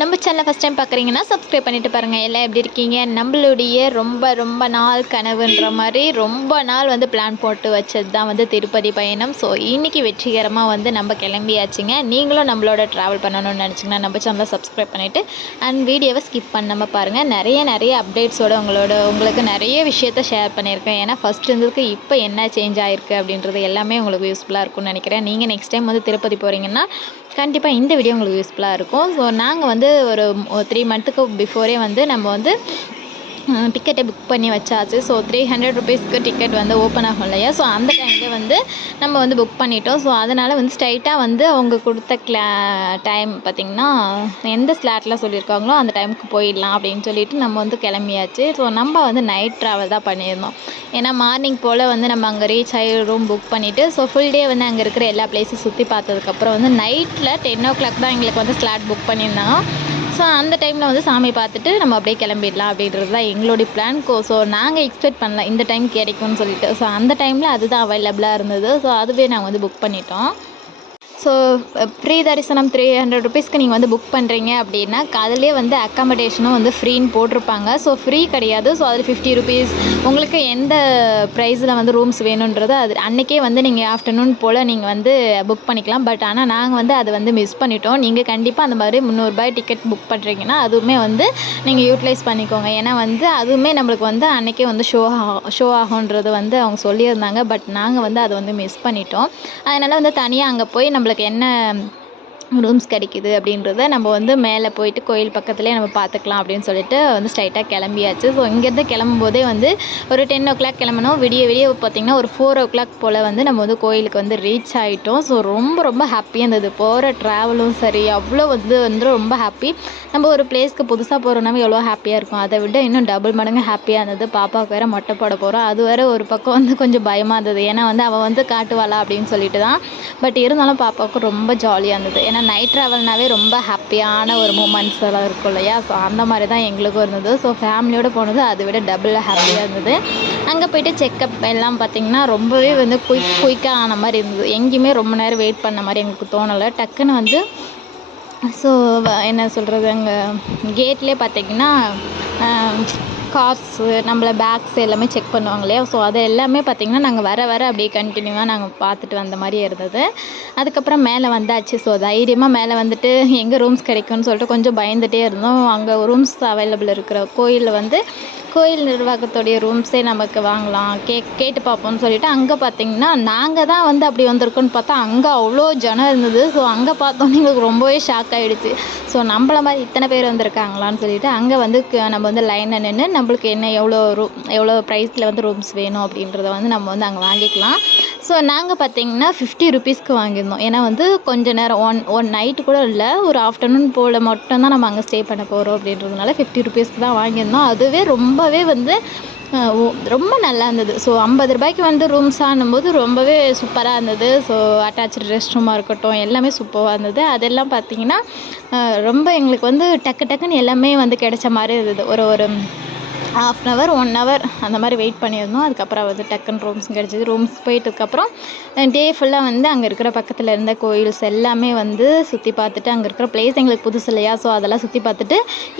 நம்ம சேனலை first time பார்க்குறீங்கன்னா சப்ஸ்கிரைப் பண்ணிட்டு பாருங்கள். எல்லாம் எப்படி இருக்கீங்க? நம்மளுடைய ரொம்ப ரொம்ப நாள் கனவுன்ற மாதிரி ரொம்ப நாள் வந்து பிளான் போட்டு வச்சது தான் வந்து திருப்பதி பயணம். ஸோ இன்றைக்கி வெற்றிகரமாக வந்து நம்ம கிளம்பியாச்சுங்க. நீங்களும் நம்மளோட ட்ராவல் பண்ணணும்னு நினச்சிங்கன்னா நம்ம சேனலை சப்ஸ்கிரைப் பண்ணிவிட்டு அண்ட் வீடியோவை ஸ்கிப் பண்ணாமல் பாருங்கள். நிறைய அப்டேட்ஸோடு உங்களுக்கு நிறைய விஷயத்த ஷேர் பண்ணியிருக்கேன். ஏன்னா ஃபஸ்ட் இருந்ததுக்கு இப்போ என்ன சேஞ்ச் ஆகிருக்கு அப்படின்றது எல்லாமே உங்களுக்கு யூஸ்ஃபுல்லாக இருக்கும்னு நினைக்கிறேன். நீங்கள் நெக்ஸ்ட் டைம் வந்து திருப்பதி போகிறீங்கன்னா கண்டிப்பாக இந்த வீடியோ உங்களுக்கு யூஸ்ஃபுல்லாக இருக்கும். ஸோ நாங்கள் வந்து ஒரு 3 மந்த்துக்கு பிஃபோரே வந்து நம்ம வந்து டிக்கெட்டை புக் பண்ணி வச்சாச்சு. ஸோ 300 ருபீஸ்க்கு டிக்கெட் வந்து ஓப்பன் ஆகும் இல்லையா? ஸோ அந்த டைம்லேயே வந்து நம்ம வந்து புக் பண்ணிட்டோம். ஸோ அதனால் வந்து ஸ்ட்ரைட்டாக வந்து அவங்க கொடுத்த டைம் பார்த்திங்கன்னா எந்த ஸ்லாட்டில் சொல்லியிருக்காங்களோ அந்த டைமுக்கு போயிடலாம் அப்படின்னு சொல்லிட்டு நம்ம வந்து கிளம்பியாச்சு. ஸோ நம்ம வந்து நைட் ட்ராவல் தான் பண்ணியிருந்தோம். ஏன்னா மார்னிங் போல் வந்து நம்ம அங்கே ரீச் ஆகி ரூம் புக் பண்ணிவிட்டு ஸோ ஃபுல் டே வந்து அங்கே இருக்கிற எல்லா பிளேஸும் சுற்றி பார்த்ததுக்கப்புறம் வந்து நைட்டில் 10 o'clock தான் எங்களுக்கு வந்து ஸ்லாட் புக் பண்ணியிருந்தாங்க. ஸோ அந்த டைமில் வந்து சாமி பார்த்துட்டு நம்ம அப்படியே கிளம்பிடலாம் அப்படின்றது தான் எங்களுடைய பிளான். ஸோ நாங்கள் எக்ஸ்பெக்ட் பண்ணல இந்த டைம் கிடைக்கும்னு சொல்லிட்டு. ஸோ அந்த டைமில் அதுதான் அவைலபிளாக இருந்தது. ஸோ அதுவே நாங்கள் வந்து புக் பண்ணிட்டோம். ஸோ ஃப்ரீ தரிசனம் 300 ருபீஸ்க்கு நீங்கள் வந்து புக் பண்ணுறீங்க அப்படின்னா அதிலே வந்து அக்காமடேஷனும் வந்து ஃப்ரீன்னு போட்டிருப்பாங்க. ஸோ ஃப்ரீ கிடையாது. ஸோ அதில் 50 ருபீஸ் உங்களுக்கு எந்த ப்ரைஸில் வந்து ரூம்ஸ் வேணுன்றது அது அன்றைக்கே வந்து நீங்கள் ஆஃப்டர்நூன் போல் நீங்கள் வந்து புக் பண்ணிக்கலாம். பட் ஆனால் நாங்கள் வந்து அதை வந்து மிஸ் பண்ணிட்டோம். நீங்கள் கண்டிப்பாக அந்த மாதிரி 300 ரூபாய் டிக்கெட் புக் பண்ணுறீங்கன்னா அதுவுமே வந்து நீங்கள் யூட்டிலைஸ் பண்ணிக்கோங்க. ஏன்னா வந்து அதுவுமே நம்மளுக்கு வந்து அன்றைக்கே வந்து ஷோ ஆகுன்றது வந்து அவங்க சொல்லியிருந்தாங்க. பட் நாங்கள் வந்து அதை வந்து மிஸ் பண்ணிட்டோம். அதனால் வந்து தனியாக அங்கே போய் நம்மளுக்கு என்ன ரூம்ஸ் கிடைக்குது அப்படின்றத நம்ம வந்து மேலே போயிட்டு கோயில் பக்கத்துலேயே நம்ம பார்த்துக்கலாம் அப்படின்னு சொல்லிட்டு வந்து ஸ்ட்ரைட்டாக கிளம்பியாச்சு. ஸோ இங்கேருந்து கிளம்பும்போதே வந்து ஒரு 10 o'clock கிளம்பணும். விடிய பார்த்திங்கன்னா ஒரு 4 o'clock போல் வந்து நம்ம வந்து கோயிலுக்கு வந்து ரீச் ஆகிட்டோம். ஸோ ரொம்ப ஹாப்பியாக இருந்தது. போகிற ட்ராவலும் சரி அவ்வளோ வந்து ரொம்ப ஹாப்பி. நம்ம ஒரு பிளேஸ்க்கு புதுசாக போகிறோம்னாவே எவ்வளோ ஹாப்பியாக இருக்கும். அதை விட இன்னும் டபுள் மடங்கு ஹாப்பியாக இருந்தது. பாப்பாவுக்கு வேறு மொட்டை போட போகிறோம். அது வேறு ஒரு பக்கம் வந்து கொஞ்சம் பயமாக இருந்தது. ஏன்னா வந்து அவள் வந்து காட்டுவாளா அப்படின்னு சொல்லிட்டு தான். பட் இருந்தாலும் பாப்பாவுக்கு ரொம்ப ஜாலியாக இருந்தது. ஏன்னா நைட் ட்ராவல்னாவே ரொம்ப ஹாப்பியான ஒரு மூமெண்ட்ஸ் எல்லாம் இருக்கும் இல்லையா? ஸோ அந்த மாதிரி தான் எங்களுக்கும் இருந்தது. ஸோ ஃபேமிலியோடு போனது அதை விட டபுள் ஹாப்பியாக இருந்தது. அங்கே போய்ட்டு செக்கப் எல்லாம் பார்த்திங்கன்னா ரொம்பவே வந்து குயிக்காக ஆன மாதிரி இருந்தது. எங்கேயுமே ரொம்ப நேரம் வெயிட் பண்ண மாதிரி எங்களுக்கு தோணலை. டக்குன்னு வந்து ஸோ என்ன சொல்கிறது, அங்கே கேட்லேயே பார்த்திங்கன்னா கார்ஸு நம்மள பேக்ஸ் எல்லாமே செக் பண்ணுவாங்க இல்லையா? ஸோ அது எல்லாமே பார்த்திங்கன்னா நாங்கள் வர அப்படியே கண்டினியூவாக நாங்கள் பார்த்துட்டு வந்த மாதிரி இருந்தது. அதுக்கப்புறம் மேலே வந்தாச்சு. ஸோ தைரியமாக மேலே வந்துட்டு எங்கே ரூம்ஸ் கிடைக்கும்னு சொல்லிட்டு கொஞ்சம் பயந்துகிட்டே இருந்தோம். அங்கே ரூம்ஸ் அவைலபிள் இருக்கிற கோயிலில் வந்து கோயில் நிர்வாகத்துடைய ரூம்ஸே நமக்கு வாங்கலாம் கேட்டு பார்ப்போம்னு சொல்லிவிட்டு அங்கே பார்த்திங்கன்னா நாங்கள் தான் வந்து அப்படி வந்திருக்கோன்னு பார்த்தா அங்கே அவ்வளோ ஜனம் இருந்தது. ஸோ அங்கே பார்த்தோன்னே எங்களுக்கு ரொம்பவே ஷாக் ஆகிடுச்சு. ஸோ நம்மள மாதிரி இத்தனை பேர் வந்திருக்காங்களான்னு சொல்லிட்டு அங்கே வந்து நம்ம வந்து லைனில் நின்று நம்மளுக்கு என்ன எவ்வளோ ப்ரைஸில் வந்து ரூம்ஸ் வேணும் அப்படின்றத வந்து நம்ம வந்து அங்கே வாங்கிக்கலாம். ஸோ நாங்கள் பார்த்திங்கன்னா 50 ருபீஸ்க்கு வாங்கியிருந்தோம். ஏன்னா வந்து கொஞ்சம் நேரம் ஒன் நைட்டு கூட இல்லை, ஒரு ஆஃப்டர்நூன் போல் மட்டும்தான் நம்ம அங்கே ஸ்டே பண்ண போகிறோம் அப்படின்றதுனால 50 ருபீஸ்க்கு தான் வாங்கியிருந்தோம். அதுவே ரொம்பவே வந்து ரொம்ப நல்லா இருந்தது. ஸோ 50 ரூபாய்க்கு வந்து ரூம்ஸ் ஆனும்போது ரொம்பவே சூப்பராக இருந்தது. ஸோ அட்டாச்சு ரெஸ்ட் ரூமாக இருக்கட்டும் எல்லாமே சூப்பராக இருந்தது. அதெல்லாம் பார்த்திங்கன்னா ரொம்ப எங்களுக்கு வந்து டக்குன்னு எல்லாமே வந்து கிடைச்ச மாதிரி இருந்தது. ஒரு ½ hour 1 hour அந்த மாதிரி வெயிட் பண்ணியிருந்தோம். அதுக்கப்புறம் வந்து டக்குன்னு ரூம்ஸ் கிடச்சிது. ரூம்ஸ் போயிட்டதுக்கப்புறம் டே ஃபுல்லாக வந்து அங்கே இருக்கிற பக்கத்தில் இருந்த கோயில்ஸ் எல்லாமே வந்து சுற்றி பார்த்துட்டு அங்கே இருக்கிற பிளேஸ் எங்களுக்கு புதுசு இல்லையா? ஸோ அதெல்லாம் சுற்றி பார்த்துட்டு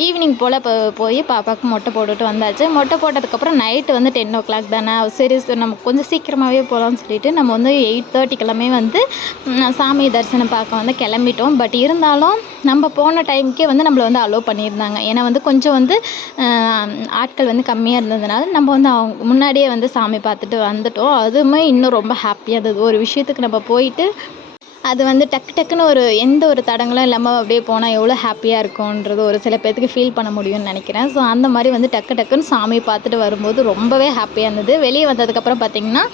ஈவினிங் போல் போய் பாப்பாவுக்கு மொட்டை போட்டுட்டு வந்தாச்சு. மொட்டை போட்டதுக்கப்புறம் நைட்டு வந்து 10 o'clock தானே, சரி நம்ம கொஞ்சம் சீக்கிரமாகவே போகலான்னு சொல்லிட்டு நம்ம வந்து 8:30 வந்து சாமி தரிசனம் பார்க்க வந்து கிளம்பிட்டோம். பட் இருந்தாலும் நம்ம போன டைமுக்கே வந்து நம்மளை வந்து அலோவ் பண்ணியிருந்தாங்க. ஏன்னா வந்து கொஞ்சம் வந்து ஆட்கள் வந்து கம்மியாக இருந்ததுனால நம்ம வந்து அவங்க முன்னாடியே வந்து சாமி பார்த்துட்டு வந்துட்டோம். அதுவுமே இன்னும் ரொம்ப ஹாப்பியாக இருந்தது. ஒரு விஷயத்துக்கு நம்ம போயிட்டு அது வந்து டக்குன்னு எந்த ஒரு தடங்களும் இல்லாமல் அப்படியே போனால் எவ்வளோ ஹாப்பியாக இருக்கும்ன்றது ஒரு சில பேர்த்துக்கு ஃபீல் பண்ண முடியும்னு நினைக்கிறேன். ஸோ அந்த மாதிரி வந்து டக்குன்னு சாமி பார்த்துட்டு வரும்போது ரொம்பவே ஹாப்பியாக இருந்தது. வெளியே வந்ததுக்கப்புறம் பார்த்திங்கன்னா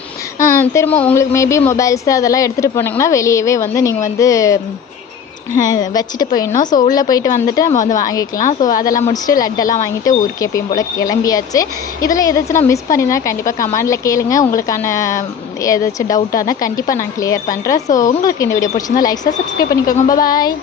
திரும்ப உங்களுக்கு மேபி மொபைல்ஸு அதெல்லாம் எடுத்துகிட்டு போனீங்கன்னா வெளியவே வந்து நீங்கள் வந்து வச்சுட்டு போயிடணும். ஸோ உள்ளே போயிட்டு வந்துட்டு நம்ம வந்து வாங்கிக்கலாம். ஸோ அதெல்லாம் முடிச்சுட்டு லட்டெல்லாம் வாங்கிட்டு ஊருக்கு எப்பயும் போல் கிளம்பியாச்சு. இதில் எதாச்சும் நான் மிஸ் பண்ணியிருந்தேன் கண்டிப்பாக கமெண்டில் கேளுங்க. உங்களுக்கான ஏதாச்சும் டவுட்டாக இருந்தால் கண்டிப்பாக நான் கிளியர் பண்ணுறேன். ஸோ உங்களுக்கு இந்த வீடியோ பிடிச்சிருந்தா லைக் சப்ஸ்கிரைப் பண்ணிக்கோங்க. பாய்.